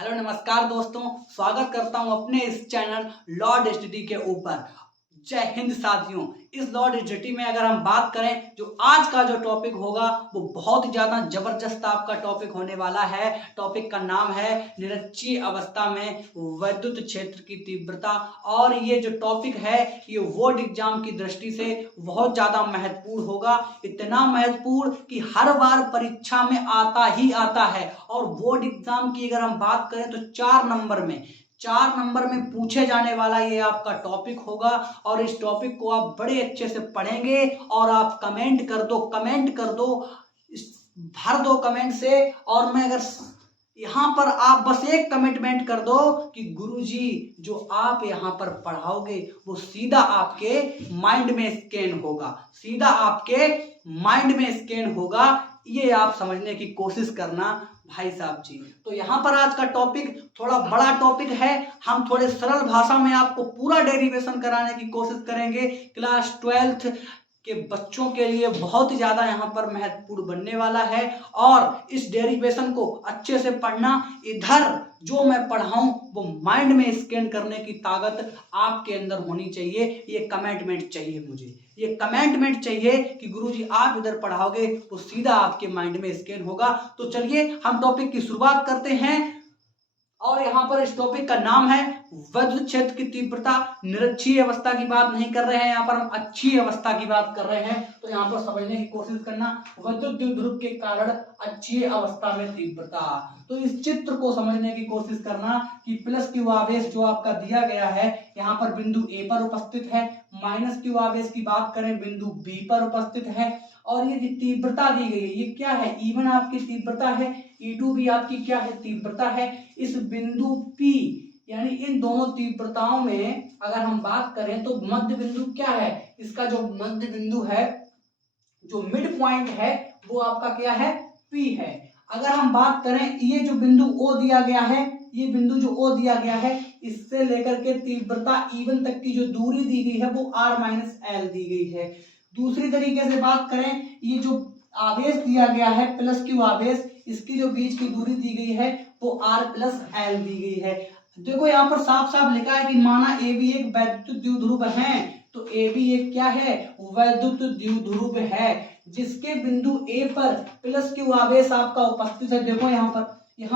Hello नमस्कार दोस्तों, स्वागत करता हूं अपने इस चैनल लॉर्ड एसटीडी के ऊपर। जय हिंद साथियों। इस लॉर्ड एसटीडी में अगर हम बात करें जो आज का जो टॉपिक होगा वो बहुत ही ज्यादा जबरदस्त आपका टॉपिक होने वाला है। टॉपिक का नाम है निरक्षीय अवस्था में वैद्युत क्षेत्र की तीव्रता। और ये जो टॉपिक है ये बोर्ड एग्जाम की दृष्टि से बहुत ज्यादा महत्वपूर्ण होगा। इतना महत्वपूर्ण कि हर बार परीक्षा में आता ही आता है। और बोर्ड एग्जाम की अगर हम बात करें तो 4 नंबर में पूछे जाने वाला ये आपका टॉपिक होगा। और इस टॉपिक को आप बड़े अच्छे से पढ़ेंगे और आप कमेंट कर दो भर दो कमेंट से। और मैं अगर यहाँ पर आप बस एक कमिटमेंट कर दो कि गुरुजी जो आप यहाँ पर पढ़ाओगे वो सीधा आपके माइंड में स्कैन होगा। ये आप समझने की कोशिश करना भाई साहब जी। तो यहाँ पर आज का टॉपिक थोड़ा बड़ा टॉपिक है। हम थोड़े सरल भाषा में आपको पूरा डेरिवेशन कराने की कोशिश करेंगे। क्लास 12th के बच्चों के लिए बहुत ही ज्यादा यहाँ पर महत्वपूर्ण बनने वाला है। और इस डेरिवेशन को अच्छे से पढ़ना। इधर जो मैं पढ़ाऊं वो माइंड में स्कैन करने की ताकत आपके अंदर होनी चाहिए। ये कमेंटमेंट चाहिए कि गुरुजी आप इधर पढ़ाओगे वो सीधा आपके माइंड में स्कैन होगा। तो चलिए हम टॉपिक की शुरुआत करते हैं। और यहाँ पर इस टॉपिक का नाम है वैद्युत क्षेत्र की तीव्रता। निरक्षीय अवस्था की बात नहीं कर रहे हैं, यहाँ पर हम अक्षीय अवस्था की बात कर रहे हैं। तो यहाँ पर समझने की कोशिश करना, वैद्युत द्विध्रुव के कारण अक्षीय अवस्था में तीव्रता। तो इस चित्र को समझने की कोशिश करना कि प्लस क्यू आवेश जो आपका दिया गया है यहाँ पर बिंदु ए पर उपस्थित है। माइनस क्यू आवेश की बात करें बिंदु बी पर उपस्थित है। और ये तीव्रता दी गई है, ये क्या है? E1 आपकी तीव्रता है, E2 भी आपकी क्या है? तीव्रता है। इस बिंदु P यानी इन दोनों तीव्रताओं में अगर हम बात करें तो मध्य बिंदु क्या है? इसका जो मध्य बिंदु है, जो मिड पॉइंट है वो आपका क्या है? P है। अगर हम बात करें ये जो बिंदु O दिया गया है, ये बिंदु जो O दिया गया है, इससे लेकर के तीव्रता E1 तक की जो दूरी दी गई है वो r-l दी गई है। दूसरी तरीके से बात करें, ये जो आवेश दिया गया है प्लस क्यू आवेश, इसकी जो बीच की दूरी दी गई है वो r+l दी गई है। देखो यहाँ पर साफ साफ लिखा है कि माना ए भी एक वैद्युत द्विध्रुव है। तो ए भी एक क्या है? वैद्युत द्विध्रुव है जिसके बिंदु ए पर प्लस क्यू आवेश आपका उपस्थित है। देखो यहाँ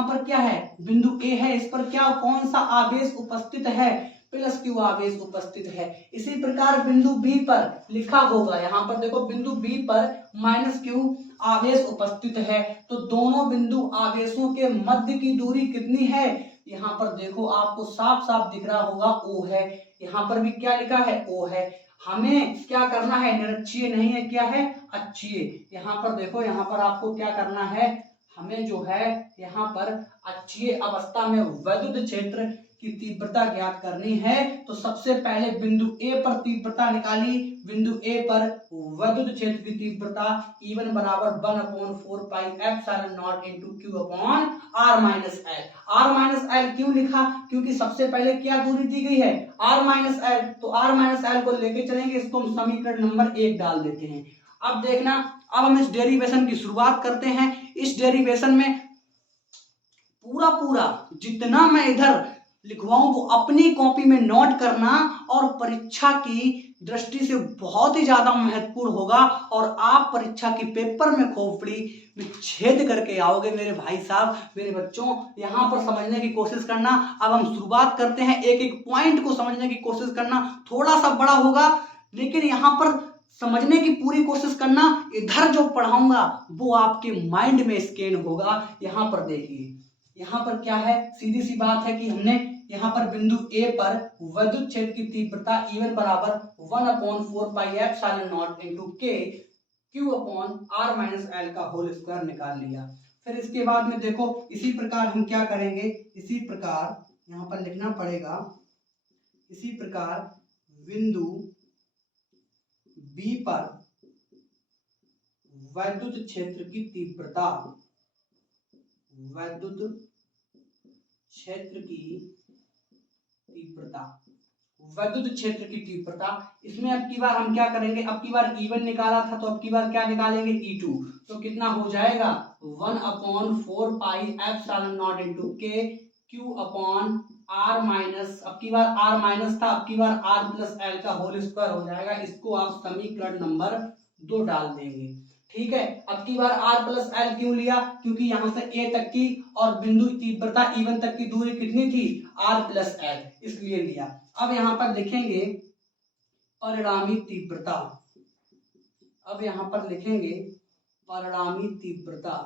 पर क्या है? बिंदु ए है, इस पर क्या कौन सा आवेश उपस्थित है? प्लस क्यू आवेश उपस्थित है। इसी प्रकार बिंदु बी पर लिखा होगा, यहाँ पर देखो बिंदु बी पर माइनस क्यू आवेश उपस्थित है। तो दोनों बिंदु आवेशों के मध्य की दूरी कितनी है? यहाँ पर देखो आपको साफ साफ दिख रहा होगा O है। यहाँ पर भी क्या लिखा है? O है। हमें क्या करना है? निरक्षीय नहीं है, क्या है? अक्षीय। यहाँ पर देखो, यहाँ पर आपको क्या करना है? हमें जो है यहाँ पर अक्षीय अवस्था में वैद्युत क्षेत्र की तीव्रता ज्ञात करनी है। तो सबसे पहले बिंदु ए पर तीव्रता निकाली। बिंदु ए पर वैद्युत क्षेत्र की तीव्रता E1 बराबर 1/4 pi epsilon naught into Q upon r-l। क्यों लिखा? क्योंकि सबसे पहले क्या दूरी दी गई है? r-l। तो r-l को लेके चलेंगे, इसको हम समीकरण नंबर 1 डाल देते हैं। अब देखना, अब हम इस डेरिवेशन की शुरुआत करते हैं। इस डेरिवेशन में पूरा जितना मैं इधर लिखवाऊं वो अपनी कॉपी में नोट करना। और परीक्षा की दृष्टि से बहुत ही ज्यादा महत्वपूर्ण होगा। और आप परीक्षा की पेपर में खोपड़ी में छेद करके आओगे मेरे भाई साहब, मेरे बच्चों। यहाँ पर समझने की कोशिश करना। अब हम शुरुआत करते हैं, एक एक पॉइंट को समझने की कोशिश करना। थोड़ा सा बड़ा होगा लेकिन यहाँ पर समझने की पूरी कोशिश करना। इधर जो पढ़ाऊंगा वो आपके माइंड में स्कैन होगा। यहाँ पर देखिए, यहाँ पर क्या है? सीधी सी बात है कि हमने यहाँ पर बिंदु ए पर वैद्युत क्षेत्र की तीव्रता E1 बराबर 1/4 pi epsilon naught into Q upon r-l का होल स्क्वायर निकाल लिया। फिर इसके बाद में देखो, इसी प्रकार हम क्या करेंगे? इसी प्रकार यहाँ पर लिखना पड़ेगा, इसी प्रकार बिंदु बी पर वैद्युत क्षेत्र की तीव्रता, वैद्युत क्षेत्र की तीव्रता, इसमें अब की बार हम क्या करेंगे? अब की बार E1 निकाला था तो अब की बार क्या निकालेंगे? E2। तो कितना हो जाएगा? 1/4 pi epsilon naught into Q upon R minus, अब की बार आर माइनस था, अब की बार आर प्लस एल का होल स्क्वायर हो जाएगा। इसको आप समीकरण नंबर 2 डाल देंगे। ठीक है, अब की बार आर प्लस एल क्यों लिया, क्योंकि यहां से ए तक की और बिंदु तीव्रता E1 तक की दूरी कितनी थी, आर प्लस एल, इसलिए लिया। अब यहां पर लिखेंगे परिणामी तीव्रता, अब यहां पर लिखेंगे परिणामी तीव्रता।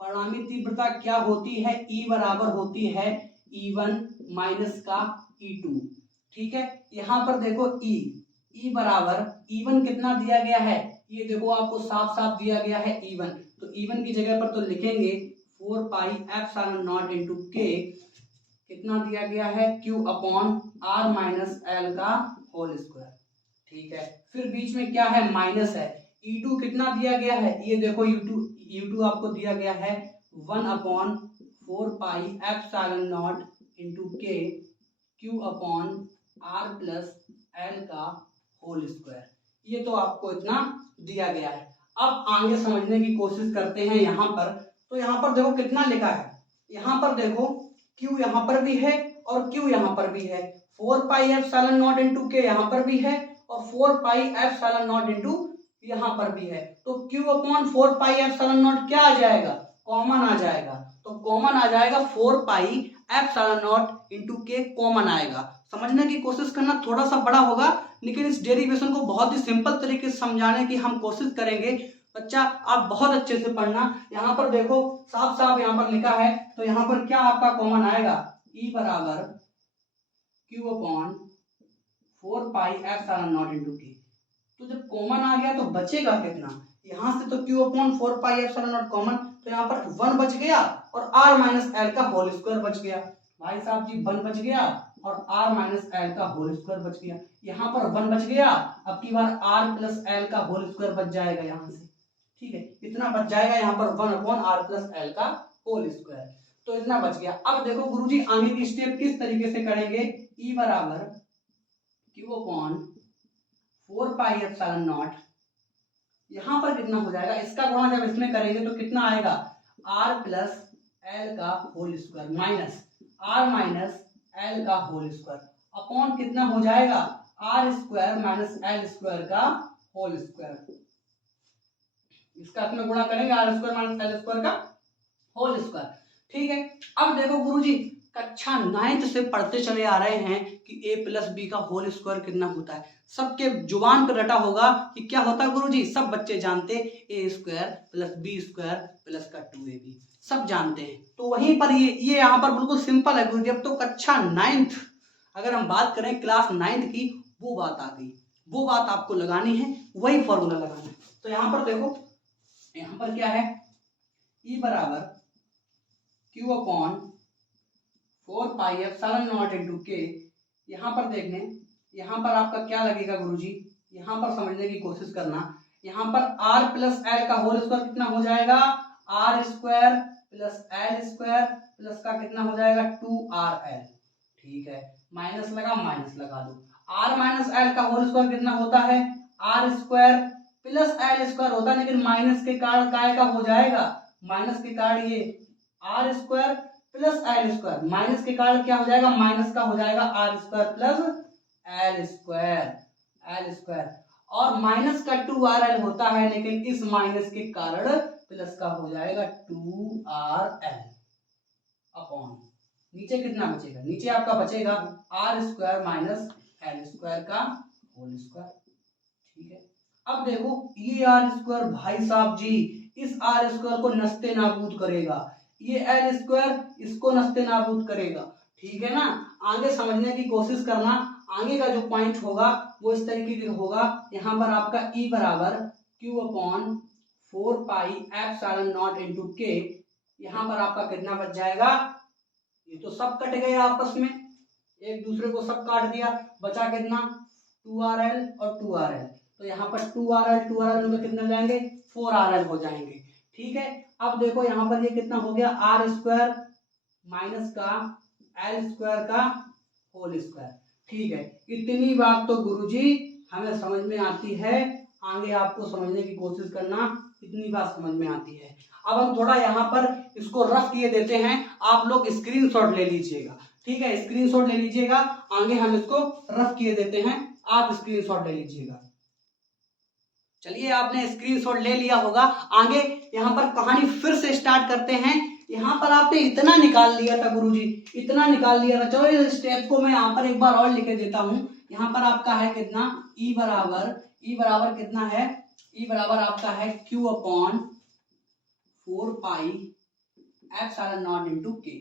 परिणामी तीव्रता क्या होती है, E बराबर होती है E1 माइनस का E2। ठीक है, यहां पर देखो E बराबर E1 कितना दिया गया है, ये देखो आपको साफ साफ दिया गया है E1, तो E1 की जगह पर तो लिखेंगे 4 पाई एप्सिलॉन नॉट इनटू के, कितना दिया गया है, Q upon R minus L का होल स्क्वायर। ठीक है, फिर बीच में क्या है, माइनस है। E2 कितना दिया गया है, ये देखो U2 आपको दिया गया है 1 upon 4 pi epsilon naught into के Q upon R plus L का होल स्क्वायर। ये तो आपको इतना दिया गया है। अब आगे समझने की कोशिश करते हैं यहाँ पर। तो यहाँ पर देखो कितना लिखा है, यहाँ पर देखो Q यहाँ पर भी है और Q यहाँ पर भी है, 4 पाई एप्सिलॉन नॉट इनटू के यहाँ पर भी है और 4 पाई एप्सिलॉन नॉट इनटू यहाँ पर भी है। तो Q upon 4 pi epsilon not क्या आ जाएगा, कॉमन आ जाएगा। तो कॉमन आ जाएगा 4 पाई एप्सिलॉन नॉट इनटू के, कॉमन आएगा। समझने की कोशिश करना, थोड़ा सा बड़ा होगा लेकिन इस डेरिवेशन को बहुत ही सिंपल तरीके से समझाने की हम कोशिश करेंगे। बच्चा आप बहुत अच्छे से पढ़ना। यहाँ पर देखो साफ साफ यहाँ पर लिखा है, तो यहाँ पर क्या आपका कॉमन आएगा, E बराबर Q upon 4 pi epsilon naught into के। तो जब कॉमन आ गया तो बचेगा कितना, यहाँ से तो Q upon 4 pi epsilon not common, तो यहाँ पर 1 बच गया और r माइनस एल का होल स्क्वायर बच गया। भाई साहब जी 1 बच गया और r माइनस एल का होल स्क्वायर बच गया। यहाँ पर 1 बच गया, अब की बार r प्लस एल का होल स्क्वायर बच जाएगा यहाँ से। ठीक है, इतना बच जाएगा यहाँ पर 1 अपॉन आर प्लस एल का होल स्क्वायर, तो इतना बच गया। अब देखो गुरुजी आगे की स्टेप किस तरीके से करेंगे, E बराबर Q upon 4 pi epsilon not, यहाँ पर कितना हो जाएगा, इसका गुणा जब इसमें करेंगे तो कितना आएगा, r प्लस एल का whole square minus r minus L का होल स्क्वायर अपॉन कितना हो जाएगा, r square minus L square का होल स्क्वायर। इसका इसमें गुणा करेंगे r square minus L square का होल स्क्वायर। ठीक है, अब देखो गुरुजी कक्षा 9th से पढ़ते चले आ रहे हैं कि a प्लस बी का होल स्क्वायर कितना होता है। सबके जुबान पर रटा होगा कि क्या होता है गुरुजी, सब बच्चे जानते a square plus B square plus का 2ab, सब जानते हैं। तो वहीं पर ये यहाँ पर बिल्कुल सिंपल है गुरुजी। अब तो कक्षा 9th, अगर हम बात करें क्लास 9th की, वो बात आ गई, वो बात आपको लगानी है, वही फॉर्मूला लगाना है। तो यहाँ पर देखो, यहाँ पर क्या है, E बराबर Q upon 4 pi epsilon naught into के। यहाँ पर देखने, यहाँ पर आपका क्या लगेगा गुरुजी, यहाँ पर समझने की कोशिश करना। यहाँ पर r प्लस एल का होल स्क्वायर कितना हो जाएगा, r square plus L square plus का कितना हो जाएगा 2rl। ठीक है, माइनस लगा, माइनस लगा दो। r माइनस एल का होल स्क्वायर कितना होता है, r square plus L square होता है, लेकिन माइनस के कारण काय का हो जाएगा, माइनस के कारण ये r square plus L square, minus के कारण क्या हो जाएगा, माइनस का हो जाएगा r square plus L square, और माइनस का 2rl होता है, लेकिन इस माइनस के कारण प्लस का हो जाएगा 2rl अपॉन, नीचे कितना बचेगा, नीचे आपका बचेगा r square minus L square का होल स्क्वायर। ठीक है, अब देखो ये आर स्क्वायर भाई साहब जी इस आर स्क्वायर को नस्ते नाबूद करेगा, ये एल स्क्वायर इसको नस्ते नाबूद करेगा। ठीक है ना, आगे समझने की कोशिश करना। आगे का जो पॉइंट होगा वो इस तरीके से होगा, यहाँ पर आपका E बराबर Q upon 4 pi epsilon naught into के, यहाँ पर आपका कितना बच जाएगा, ये तो सब कट गए आपस में, एक दूसरे को सब काट दिया, बचा कितना 2rl और 2rl, तो यहाँ पर 2rl में कितने हो जाएंगे, 4rl हो जाएंगे। ठीक है, अब देखो यहाँ पर ये कितना हो गया, r स्क्वायर माइनस का एल स्क्वायर का होल स्क्वायर। ठीक है, इतनी बात तो गुरुजी हमें समझ में आती है, आगे आपको समझने की कोशिश करना। इतनी बात समझ में आती है। अब हम थोड़ा यहाँ पर इसको रफ किए देते हैं, आप लोग स्क्रीनशॉट ले लीजिएगा, ठीक है, स्क्रीनशॉट ले लीजिएगा। आगे हम इसको रफ किए देते हैं, आप स्क्रीनशॉट ले लीजिएगा। चलिए आपने स्क्रीनशॉट ले लिया होगा। आगे यहाँ पर कहानी फिर से स्टार्ट करते हैं। यहाँ पर आपने इतना निकाल लिया था गुरुजी, इतना निकाल लिया था। चलो इस स्टेप को मैं यहाँ पर एक बार और लिख देता हूँ। यहाँ पर आपका है कितना, ई बराबर कितना है, ई बराबर आपका है Q upon 4 pi epsilon naught into के,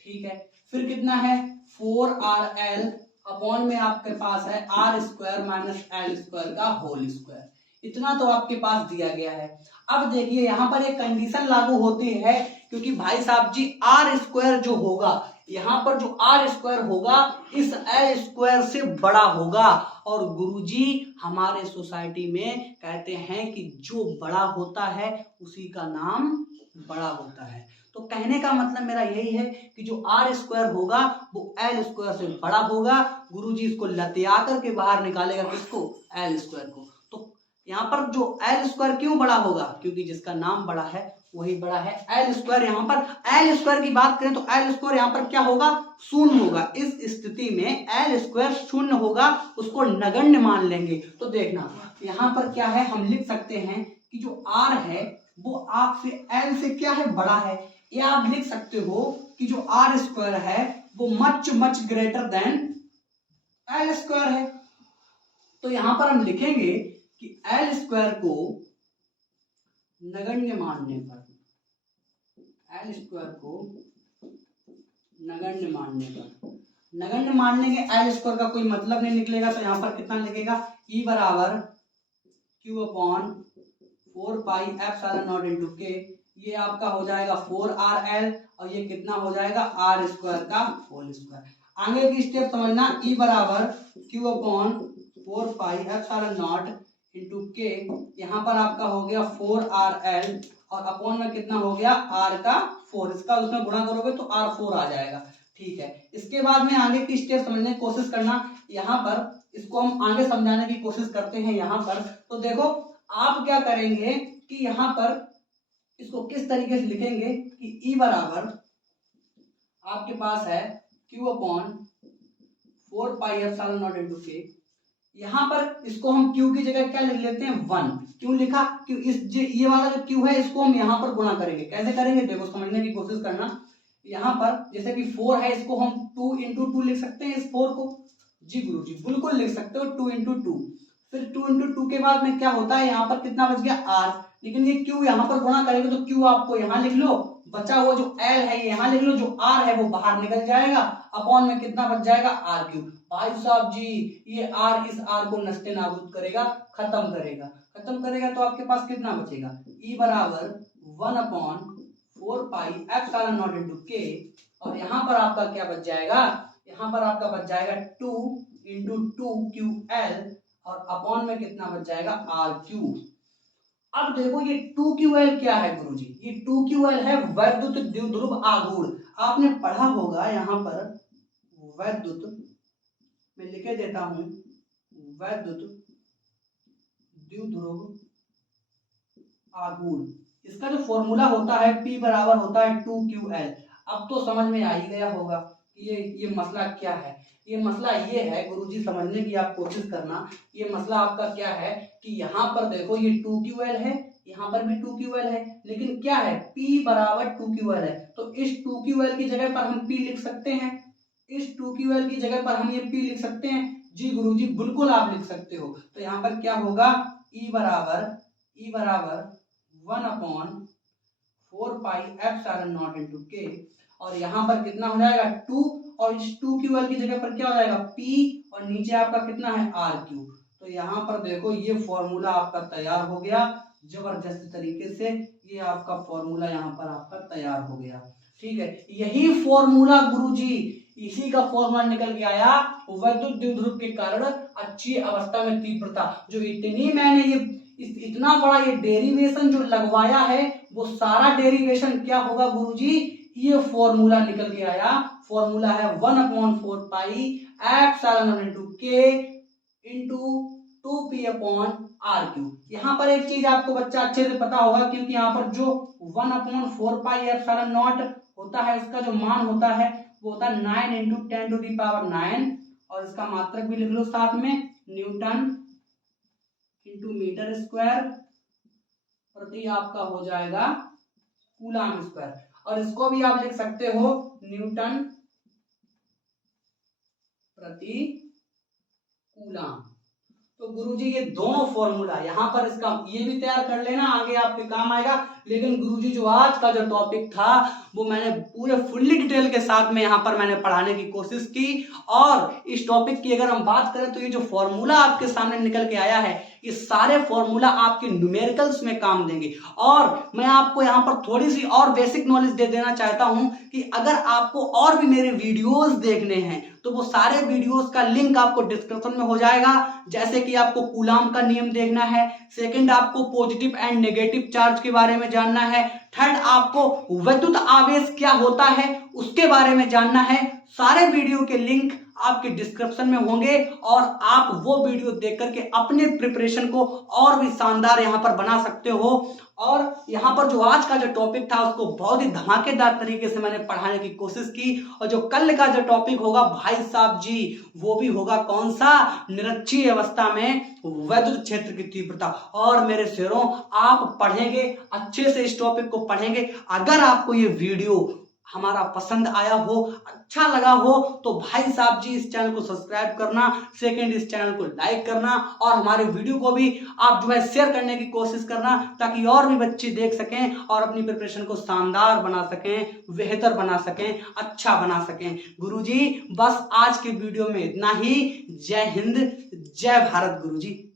ठीक है। फिर कितना है 4RL अपॉन में आपके पास है R square minus L square का होल स्क्वायर। इतना तो आपके पास दिया गया है। अब देखिए यहाँ पर एक कंडीशन लागू होती है, क्योंकि भाई साहब जी R स्क्वायर जो होगा, यहाँ पर जो R स्क्वायर होगा इस L स्क्वायर से बड़ा होगा। और गुरुजी हमारे सोसाइटी में कहते हैं कि जो बड़ा होता है उसी का नाम बड़ा होता है। तो कहने का मतलब मेरा यही है कि जो R स्क्वायर होगा वो L स्क्वायर से बड़ा होगा। गुरुजी इसको लतिया करके बाहर निकालेगा, किसको, L स्क्वायर को। तो यहाँ पर जो L स्क्वायर क्यों बड़ा होगा, क्योंकि जिसका नाम बड़ा है वही बड़ा है। L स्क्वायर, यहाँ पर L स्क्वायर की बात करें तो L स्क्वायर यहाँ पर क्या होगा, शून्य होगा। इस स्थिति में L स्क्वायर शून्य होगा, उसको नगण्य मान लेंगे। तो देखना यहाँ पर क्या है, हम लिख सकते हैं कि जो R है वो आपसे L से क्या है, बड़ा है। या आप लिख सकते हो कि जो R स्क्वायर है वो much greater than L square है। तो यहां पर हम लिखेंगे कि L स्क्वायर को नगण्य मानने पर, L स्क्वायर को नगण्य मानने के L स्क्वायर का कोई मतलब नहीं निकलेगा। तो यहां पर कितना लिखेगा, E बराबर Q upon 4 pi epsilon naught into के। ये आपका हो जाएगा 4RL और ये कितना हो जाएगा, R स्क्वायर का होल स्क्वायर। आगे की स्टेप समझना, E बराबर Q upon 4 pi epsilon naught into के। यहाँ पर आपका हो गया 4RL और अपॉन में कितना हो गया, R का 4। इसका उसमें गुणा करोगे तो R4 आ जाएगा, ठीक है। इसके बाद में आगे की स्टेप समझने की कोशिश करना। यहाँ पर इसको हम आगे समझाने की कोशिश करते हैं। यहाँ पर तो देखो आप क्या करेंगे कि यहाँ पर इसको किस तरीके से लिखेंगे कि E बराबर आपके पास है Q upon 4 pi epsilon naught into के। यहाँ पर इसको हम Q की जगह क्या लिख लेते हैं, 1। क्यों लिखा, क्यों ये वाला जो Q है इसको हम यहाँ पर गुणा करेंगे। कैसे करेंगे, देखो समझने की कोशिश करना। यहाँ पर जैसे कि 4 है, इसको हम 2 इंटू 2 लिख सकते हैं। इस 4 को, जी गुरुजी बिल्कुल लिख सकते हो, 2 इंटू 2। फिर 2 इंटू 2 के बाद में क्या होता है, यहाँ पर कितना बच गया, R। लेकिन ये Q यहाँ पर गुणा करेंगे तो Q आपको यहाँ लिख लो, बचा हुआ जो L है यहाँ लिख लो, जो R है वो बाहर निकल जाएगा। अपॉन में कितना बच जाएगा, R क्यूब। भाई साहब जी ये R इस R को नष्टे नाबूद करेगा, खत्म करेगा तो आपके पास कितना बचेगा, E बराबर 1 upon 4 pi epsilon naught into के। और यहाँ पर आपका क्या बच जाएगा, यहाँ पर आपका बच जाएगा 2 इंटू 2QL और अपॉन में कितना बच जाएगा, R क्यूब। अब देखो ये 2QL क्या है गुरुजी, ये 2QL है वैद्युत द्विध्रुव आघूर्ण। आपने पढ़ा होगा यहाँ पर वैद्युत, मैं लिखे देता हूं, वैद्युत द्विध्रुव आघूर्ण। इसका जो फॉर्मूला होता है P बराबर होता है 2QL। अब तो समझ में आ ही गया होगा कि ये मसला क्या है। ये मसला ये है गुरुजी, समझने की आप कोशिश करना। ये मसला आपका क्या है कि यहाँ पर देखो ये 2QL है, यहाँ पर भी 2QL है, लेकिन क्या है P बराबर 2QL है। तो इस 2QL की जगह पर हम P लिख सकते हैं, इस 2QL की जगह पर हम ये P लिख सकते हैं। जी गुरुजी बिल्कुल आप लिख सकते हो। तो यहाँ पर क्या होगा, E बराबर 1 upon 4 pi epsilon naught into के। और यहाँ पर कितना हो जाएगा 2, और इस 2QL की जगह पर क्या हो जाएगा P, और नीचे आपका कितना है R क्यूब। तो यहाँ पर देखो ये फॉर्मूला आपका तैयार हो गया जबरदस्त तरीके से। ये आपका फॉर्मूला यहाँ पर आपका तैयार हो गया, ठीक है। यही फॉर्मूला गुरुजी, इसी का फॉर्मूला निकल के आया वैद्युत द्विध्रुव के कारण अच्छी अवस्था में तीव्रता। जो इतनी मैंने ये इतना बड़ा ये डेरिवेशन जो लगवाया है, वो सारा डेरिवेशन क्या होगा गुरुजी, ये फॉर्मूला निकल के आया। फॉर्मूला है 1 upon 4 pi epsilon naught into के इंटू 2p/r⁴। यहाँ पर एक चीज आपको बच्चा अच्छे से पता होगा, क्योंकि यहाँ पर जो 1/4πε0 होता है, इसका जो मान होता है वो होता है 9 × 10⁹, और इसका मात्रक भी लिख लो साथ में, न्यूटन × मीटर स्क्वायर प्रति आपका हो जाएगा कूलाम स्क्वायर। और इसको भी आप लिख सकते हो न्यूटन प्रति कूलाम। तो गुरुजी ये दोनों फॉर्मूला यहाँ पर इसका ये भी तैयार कर लेना, आगे आपके काम आएगा। लेकिन गुरुजी जो आज का जो टॉपिक था वो मैंने पूरे फुल्ली डिटेल के साथ में यहाँ पर मैंने पढ़ाने की कोशिश की। और इस टॉपिक की अगर हम बात करें तो ये जो फॉर्मूला आपके सामने निकल के आया है, ये सारे फॉर्मूला आपके न्यूमेरिकल्स में काम देंगे। और मैं आपको यहाँ पर थोड़ी सी और बेसिक नॉलेज दे देना चाहता हूँ कि अगर आपको और भी मेरे वीडियोस देखने हैं तो वो सारे वीडियोस का लिंक आपको डिस्क्रिप्शन में हो जाएगा। जैसे कि आपको कूलाम का नियम देखना है, सेकंड आपको पॉजिटिव एंड नेगेटिव चार्ज के बारे में जानना है, थर्ड आपको विद्युत आवेश क्या होता है उसके बारे में जानना है। सारे वीडियो के लिंक आपके डिस्क्रिप्शन में होंगे और आप वो वीडियो देख करके अपने प्रिपरेशन को और भी शानदार यहाँ पर बना सकते हो। और यहाँ पर जो आज का जो टॉपिक था उसको बहुत ही धमाकेदार तरीके से मैंने पढ़ाने की कोशिश की। और जो कल का जो टॉपिक होगा भाई साहब जी, वो भी होगा कौन सा, निरक्षीय अवस्था में विद्युत क्षेत्र की तीव्रता। और मेरे शेरों, आप पढ़ेंगे अच्छे से, इस टॉपिक को पढ़ेंगे। अगर आपको ये वीडियो हमारा पसंद आया हो, अच्छा लगा हो, तो भाई साहब जी इस चैनल को सब्सक्राइब करना, सेकंड इस चैनल को लाइक करना, और हमारे वीडियो को भी आप जो है शेयर करने की कोशिश करना, ताकि और भी बच्चे देख सकें और अपनी प्रिपरेशन को शानदार बना सकें, बेहतर बना सकें, अच्छा बना सकें। गुरुजी बस आज के वीडियो में इतना ही। जय हिंद, जय भारत गुरुजी।